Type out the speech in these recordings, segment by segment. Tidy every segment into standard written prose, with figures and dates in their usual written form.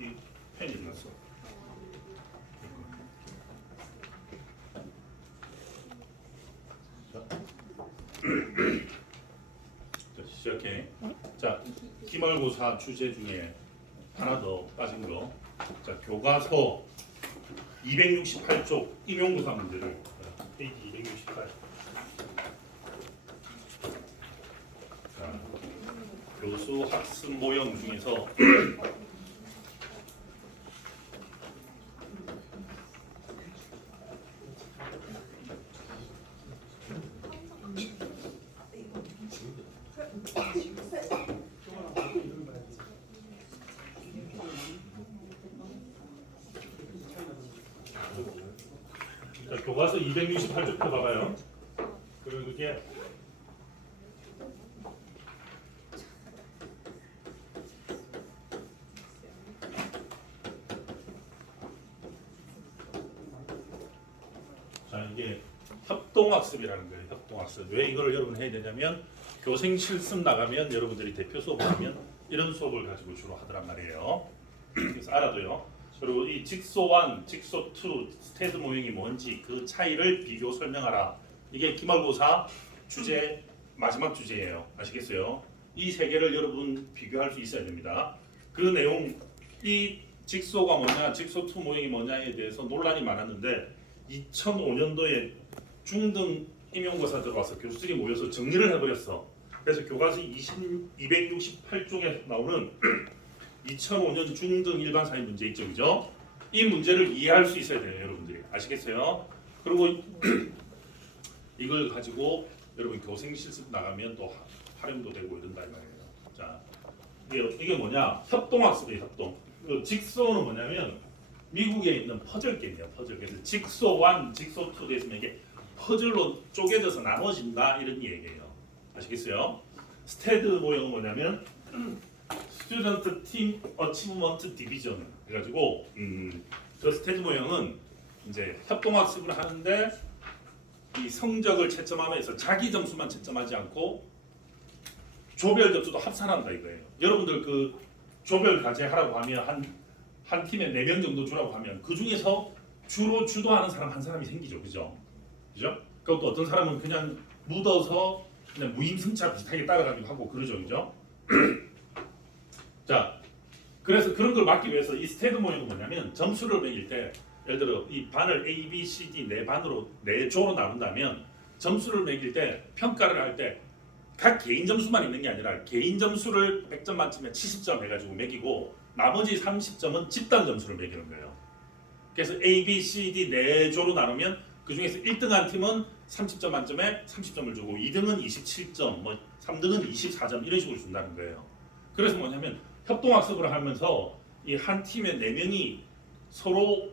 이 펜이 났어. 자, 시작해. 자, 기말고사 주제 중에 하나 더 빠진 거. 자, 교과서 268쪽 임용고사 문제를 페이지 268. 자, 교수 학습 모형 중에서 자, 교과서 268쪽 펴봐봐요. 그리고 그게 자, 이게 협동학습이라는 거예요. 협동학습. 왜 이걸 여러분 해야 되냐면 교생 실습 나가면 여러분들이 대표 수업을 하면 이런 수업을 가지고 주로 하더란 말이에요. 그래서 알아둬요. 그리고 이 직소 1, 직소 2, 스테드 모형이 뭔지 그 차이를 비교 설명하라. 이게 기말고사 주제 마지막 주제예요. 아시겠어요? 이 세 개를 여러분 비교할 수 있어야 됩니다. 그 내용 이 직소가 뭐냐, 직소 2 모형이 뭐냐에 대해서 논란이 많았는데 2005년도에 중등 임용고사 들어와서 교수들이 모여서 정리를 해버렸어. 그래서 교과서 268쪽에 나오는 2005년 중등 일반 사회 문제 있죠, 그죠? 이 문제를 이해할 수 있어야 돼요, 여러분들이. 아시겠어요? 그리고 이걸 가지고 여러분 교생 실습 나가면 또 활용도 되고 이런다 이 말이에요. 자, 이게 뭐냐? 협동학습이에요, 협동. 그 직소는 뭐냐면 미국에 있는 퍼즐 게임이에요, 퍼즐. 그래서 직소 1, 직소 2 됐으면 이게 퍼즐로 쪼개져서 나눠진다 이런 얘기예요. 아시겠어요? 스테드 모형은 뭐냐면 스튜던트 팀 어치브먼트 디비전 해가지고 그 스테드 모형은 이제 협동학습을 하는데 이 성적을 채점하면서 자기 점수만 채점하지 않고 조별 점수도 합산한다 이거예요. 여러분들 그 조별 과제 하라고 하면 한 팀에 4명 정도 주라고 하면 그 중에서 주로 주도하는 사람 한 사람이 생기죠, 그죠? 그죠? 그것도 어떤 사람은 그냥 묻어서 그냥 무임승차 비슷하게 따라가기도 하고 그러죠, 그죠? 자, 그래서 그런 걸 막기 위해서 이 스테드 모형은 뭐냐면 점수를 매길 때 예를 들어 이 반을 A, B, C, D 네 반으로 네 조로 나눈다면 점수를 매길 때 평가를 할 때 각 개인 점수만 있는 게 아니라 개인 점수를 100점 만점에 70점 해가지고 매기고 나머지 30점은 집단 점수를 매기는 거예요. 그래서 A, B, C, D 네 조로 나누면 그 중에서 1등한 팀은 30점 만점에 30점을 주고 2등은 27점, 뭐 3등은 24점 이런 식으로 준다는 거예요. 그래서 뭐냐면 협동학습을 하면서 이 한 팀의 4명이 서로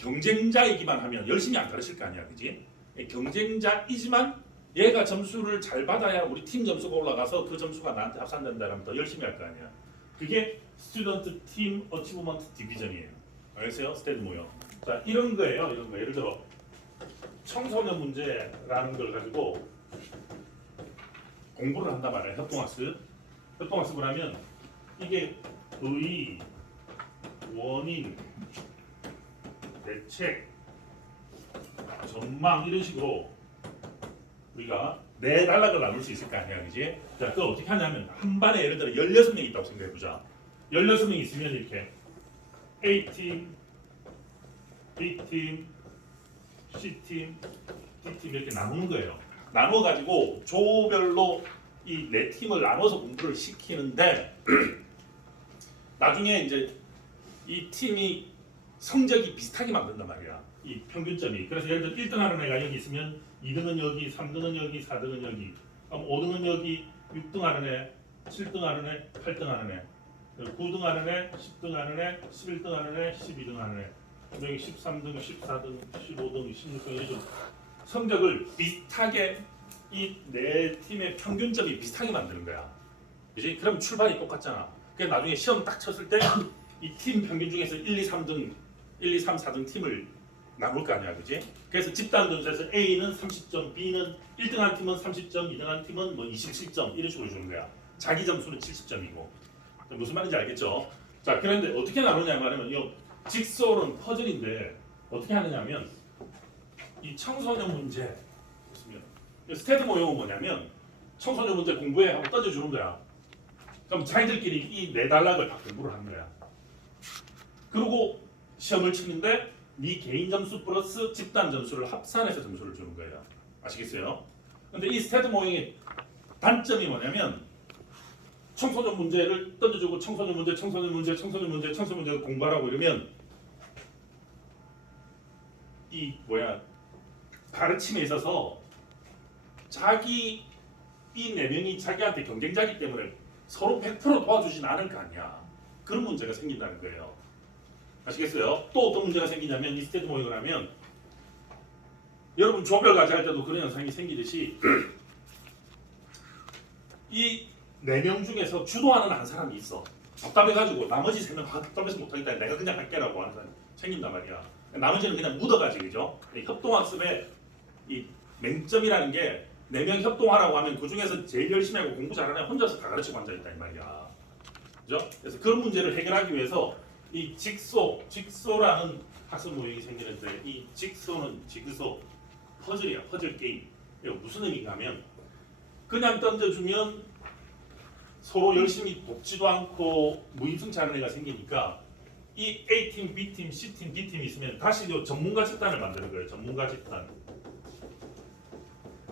경쟁자이기만 하면 열심히 안 가르칠 거 아니야, 그지? 경쟁자이지만 얘가 점수를 잘 받아야 우리 팀 점수가 올라가서 그 점수가 나한테 합산된다면 더 열심히 할 거 아니야. 그게 스튜던트 팀 어치브먼트 디비전이에요. 알겠어요? 스테드 모형. 자, 이런 거예요. 이런 거. 예를 들어 청소년 문제라는 걸 가지고 공부를 한단 말이에요. 협동학습. 협동학습을 하면 이게 의, 원인, 대책, 전망 이런 식으로 우리가 네 단락을 나눌 수 있을 거 아니야, 그지? 자, 그걸 어떻게 하냐면 한 반에 예를 들어 16명 있다고 생각해 보자. 16명 있으면 이렇게 A팀, B팀, C팀, D팀 이렇게 나누는 거예요. 나눠 가지고 조별로 이 네 팀을 나눠서 공부를 시키는데 나중에 이제 이 팀이 성적이 비슷하게 만든단 말이야. 이 평균점이. 그래서 예를 들어 1등 하는 애가 여기 있으면 2등은 여기, 3등은 여기, 4등은 여기. 그럼 5등은 여기, 6등 하는 애, 7등 하는 애, 8등 하는 애, 9등 하는 애, 10등 하는 애, 11등 하는 애, 12등 하는 애. 여기 13등, 14등, 15등, 16등 이런 성적을 비슷하게 이 네 팀의 평균점이 비슷하게 만드는 거야. 그지? 그럼 출발이 똑같잖아. 그래서 나중에 시험 딱 쳤을 때 이 팀 평균 중에서 1, 2, 3등, 1, 2, 3, 4등 팀을 나눌 거 아니야, 그지? 그래서 집단 점수에서 A는 30점, B는 1등한 팀은 30점, 2등한 팀은 뭐 27점 이런 식으로 주는 거야. 자기 점수는 70점이고 무슨 말인지 알겠죠? 자, 그런데 어떻게 나누냐 말하면 이 직소는 퍼즐인데 어떻게 하느냐면 이 청소년 문제 보시면 스테드 모형은 뭐냐면 청소년 문제 공부해 하고 던져주는 거야. 그럼 자기들끼리 이 네 단락을 다 공부를 하는 거야. 그리고 시험을 치는데 네 개인 점수 플러스 집단 점수를 합산해서 점수를 주는 거예요. 아시겠어요? 근데 이 스테드 모형의 단점이 뭐냐면 청소년 문제를 던져주고 청소년 문제 공부하라고 이러면 이 가르침에 있어서 자기 이 네 명이 자기한테 경쟁자이기 때문에 서로 100% 도와주진 않을 거 아니야. 그런 문제가 생긴다는 거예요. 아시겠어요? 또 어떤 문제가 생기냐면 이 스테드 모형을 하면 여러분 조별 과제 할 때도 그런 현상이 생기듯이 이 4명 중에서 주도하는 한 사람이 있어. 답답해가지고 나머지 3명 답답해서 못하겠다. 내가 그냥 할게라고 하는 사람이 생긴단 말이야. 나머지는 그냥 묻어가지, 그죠? 협동학습의 이 맹점이라는 게 4명 협동하라고 하면 그 중에서 제일 열심히 하고 공부 잘하는 애 혼자서 다 가르치고 앉아있다 이 말이야. 그죠? 그래서 그런 문제를 해결하기 위해서 이 직소라는 학습 모형이 생기는데 이 직소는 지그소 퍼즐이야. 퍼즐 게임. 이거 무슨 의미가 하면 그냥 던져주면 서로 열심히 돕지도 않고 무임승차하는 애가 생기니까 이 A팀, B팀, C팀, D팀이 있으면 다시 요 전문가 집단을 만드는 거예요. 전문가 집단.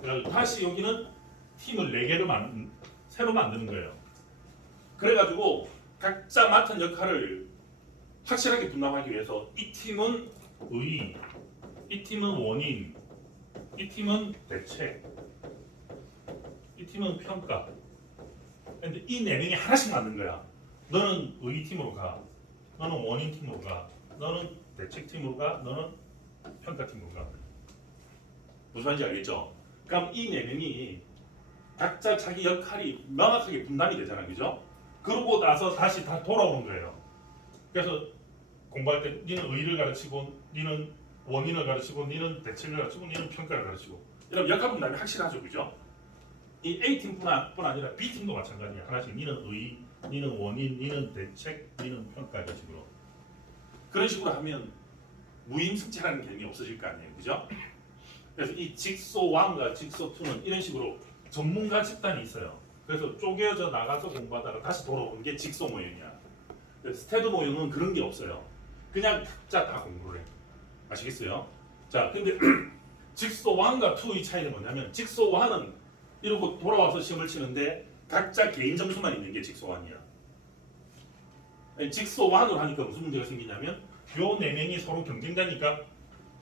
그래서 다시 여기는 팀을 4개를 새로 만드는 거예요. 그래가지고 각자 맡은 역할을 확실하게 분담하기 위해서 이 팀은 의, 이 팀은 원인, 이 팀은 대책, 이 팀은 평가. 근데 이 4명이 하나씩 맞는 거야. 너는 의 팀으로 가, 너는 원인 팀으로 가, 너는 대책 팀으로 가, 너는 평가 팀으로 가. 무슨 말인지 알겠죠? 그럼 이 4명이 각자 자기 역할이 명확하게 분담이 되잖아요, 그죠? 그러고 나서 다시 다 돌아오는 거예요. 그래서 공부할 때 니는 의를 가르치고, 니는 원인을 가르치고, 니는 대책을 가르치고, 니는 평가를 가르치고. 이런 역할 분담이 확실하죠, 그죠? 이 A팀뿐 아니라 B팀도 마찬가지야. 하나씩 니는 의, 니는 원인, 니는 대책, 니는 평가 이런 식으로. 그런 식으로 하면 무임승차라는 개념이 없어질 거 아니에요, 그죠? 그래서 이 직소 1과 직소 2는 이런 식으로 전문가 집단이 있어요. 그래서 쪼개져 나가서 공부하다가 다시 돌아오는 게 직소 모형이야. 스테드 모형은 그런 게 없어요. 그냥 각자 다 공부를 해. 아시겠어요? 자, 근데 직소 1과 2의 차이는 뭐냐면 직소 1은 이러고 돌아와서 시험을 치는데 각자 개인 점수만 있는 게 직소 1이야. 직소 1으로 하니까 무슨 문제가 생기냐면 요 4명이 서로 경쟁자니까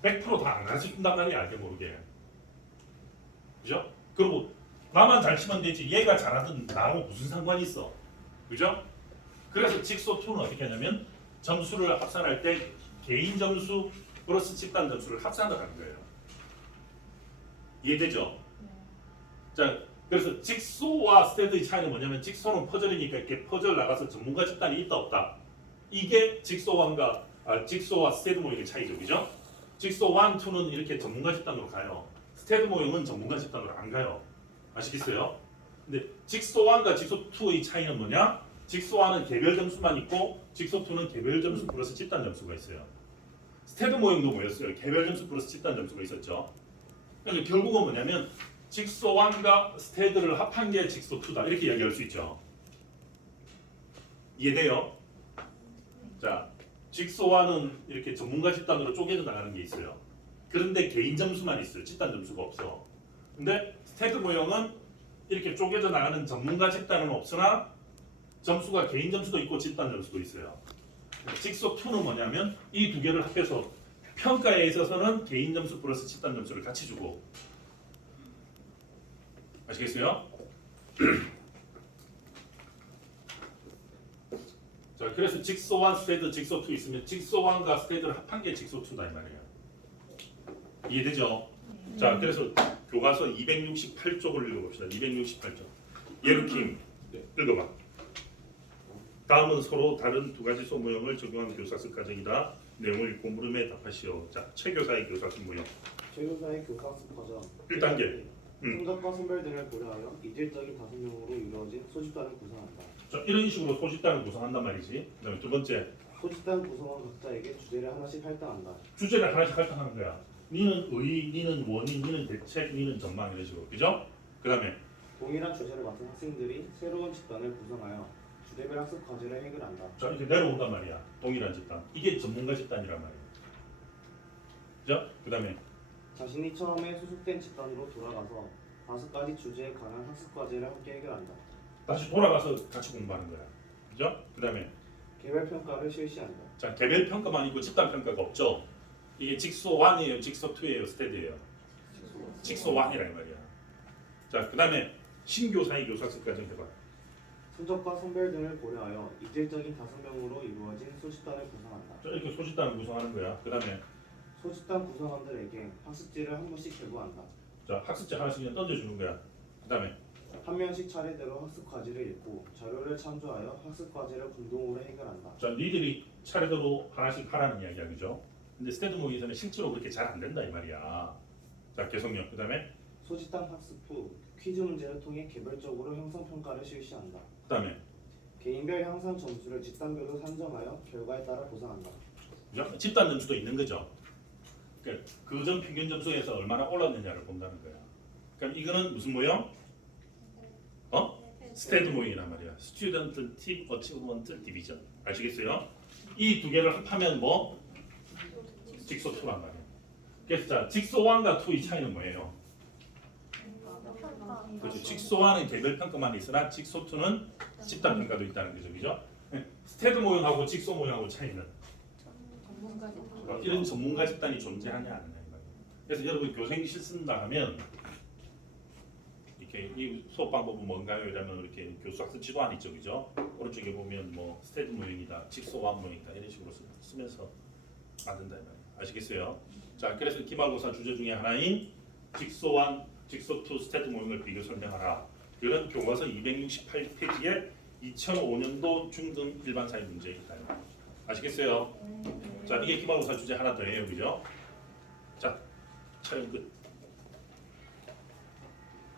100% 다 안 가르쳐준단 말이야. 알게 모르게. 그죠? 그리고 나만 잘 치면 되지 얘가 잘하든 나하고 무슨 상관이 있어. 그죠? 그래서 직소 2는 어떻게 하냐면 점수를 합산할 때 개인 점수 플러스 집단 점수를 합산을 하는 거예요. 이해되죠? 자, 그래서 직소와 스테드의 차이는 뭐냐면 직소는 퍼즐이니까 이렇게 퍼즐 나가서 전문가 집단이 있다 없다. 이게 직소와 스테드 모형의 차이죠, 그죠? 직소 1, 2는 이렇게 전문가 집단으로 가요. 스테드 모형은 전문가 집단으로 안 가요. 아시겠어요? 근데 직소 1과 직소 2의 차이는 뭐냐? 직소 1은 개별 점수만 있고 직소 2는 개별 점수 플러스 집단 점수가 있어요. 스테드 모형도 뭐였어요? 개별 점수 플러스 집단 점수가 있었죠. 그러니까 결국은 뭐냐면 직소 1과 스테드를 합한 게 직소 2다. 이렇게 이야기할 수 있죠. 이해돼요? 자, 직소 1은 이렇게 전문가 집단으로 쪼개져 나가는 게 있어요. 그런데 개인 점수만 있어요. 집단 점수가 없어. 근데 스테드 모형은 이렇게 쪼개져 나가는 전문가 집단은 없으나 점수가 개인 점수도 있고 집단 점수도 있어요. 직소 2는 뭐냐면 이 두 개를 합해서 평가에 있어서는 개인 점수 플러스 집단 점수를 같이 주고. 아시겠어요? 자, 그래서 직소 1 스테드, 직소 2 있으면 직소 1과 스테드를 합한 게 직소 2다 이 말이에요. 이해되죠? 자, 그래서 교과서 268쪽을 읽어봅시다. 268쪽. 예루킴 읽어봐. 다음은 서로 다른 두 가지 소모형을 적용한 교사학습 과정이다. 내용을 읽고 물음에 답하시오. 자, 최 교사의 교사학습 모형. 최 교사의 교사학습 과정 1단계. 성적과 선별 등을 고려하여 이질적인 5명으로 이루어진 소집단을 구성한다. 자, 이런 식으로 소집단을 구성한단 말이지. 그다음에 두 번째 소집단 구성원 각자에게 주제를 하나씩 할당한다. 주제를 하나씩 할당하는 거야. 니는 의, 니는 원인, 니는 대책, 니는 전망 이런 식으로. 그죠? 그다음에 동일한 주제를 맡은 학생들이 새로운 집단을 구성하여 주제별 학습 과제를 해결한다. 자, 이렇게 내려온단 말이야. 동일한 집단. 이게 전문가 집단이란 말이야. 그죠? 그다음에 자신이 처음에 소속된 집단으로 돌아가서 5가지 주제에 관한 학습 과제를 함께 해결한다. 다시 돌아가서 같이 공부하는 거야. 그죠? 그다음에 개별 평가를 실시한다. 자, 개별 평가만 있고 집단 평가가 없죠. 이게 직소 1이에요, 직소 2예요, 스테디예요. 직소 1이란 말이야. 자, 그다음에 신교사의 교사학습 과정 해봐. 성적과 성별 등을 고려하여 이질적인 5명으로 이루어진 소집단을 구성한다. 자, 이렇게 소집단을 구성하는 거야. 그다음에 소집단 구성원들에게 학습지를 한 번씩 제보한다. 자, 학습지 하나씩 그냥 던져주는 거야. 그다음에 한 명씩 차례대로 학습 과제를 읽고 자료를 참조하여 학습 과제를 공동으로 해결한다. 자, 니들이 차례대로 하나씩 하라는 이야기야, 그죠? 근데 스테드 모의에서는 실제로 그렇게 잘 안 된다 이 말이야. 자, 개성력. 그다음에 소집단 학습 후 퀴즈 문제를 통해 개별적으로 형성 평가를 실시한다. 그다음에 개인별 향상 점수를 집단별로 산정하여 결과에 따라 보상한다. 그죠? 집단 점수도 있는 거죠. 그러니까 그전 평균 점수에서 얼마나 올랐느냐를 본다는 거야. 그럼 이거는 무슨 모형? 스테드 모형이란 말이야. 스튜던트 팁 어치브먼트 디비전. 아시겠어요? 이 두 개를 합하면 뭐? 직소 2란 말이야. 그래서 자, 직소 1과 2의 차이는 뭐예요? 그렇죠. 직소 1은 개별 평가만 있으나 직소 2는 집단 평가도 있다는 거죠. 그죠? 스테드 모형하고 직소 모형하고 차이는 이런 전문가 집단이 존재하냐 안 하냐 이 말이에요. 그래서 여러분 교생실 쓴다 하면 이렇게 이 수업 방법은 뭔가요? 이러면 이렇게 교수 학습 지도안 있죠, 그죠? 오른쪽에 보면 뭐 스테드 모형이다, 직소완 모형이다 이런 식으로 쓰면서 만든다 이 말이에요. 아시겠어요? 자, 그래서 기말고사 주제 중에 하나인 직소완, 직소2 스테드 모형을 비교 설명하라. 이런 교과서 268페이지에 2005년도 중등 일반 사회 문제입니다. 아시겠어요? 자, 이게 기말고사 주제 하나 더예요, 그죠? 자, 촬영 끝.